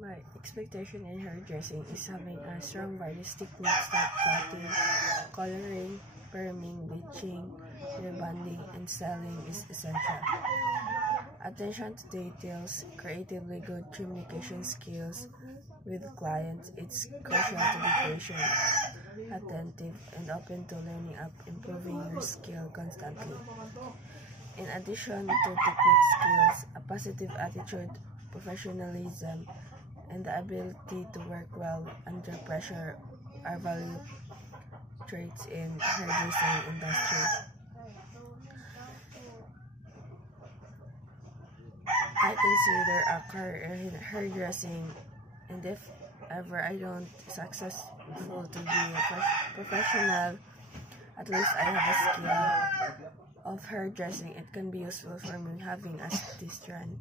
My expectation in hairdressing is having a strong various techniques like cutting, coloring, perming, bleaching, rebonding, and styling is essential. Attention to details, creatively good communication skills with clients, it's crucial to be patient, attentive, and open to learning up, improving your skill constantly. In addition to technique skills, a positive attitude, professionalism, and the ability to work well under pressure are valued traits in hairdressing industry. I consider a career in hairdressing, and if ever I don't successful to be a professional, at least I have a skill of hairdressing. It can be useful for me having a this trend.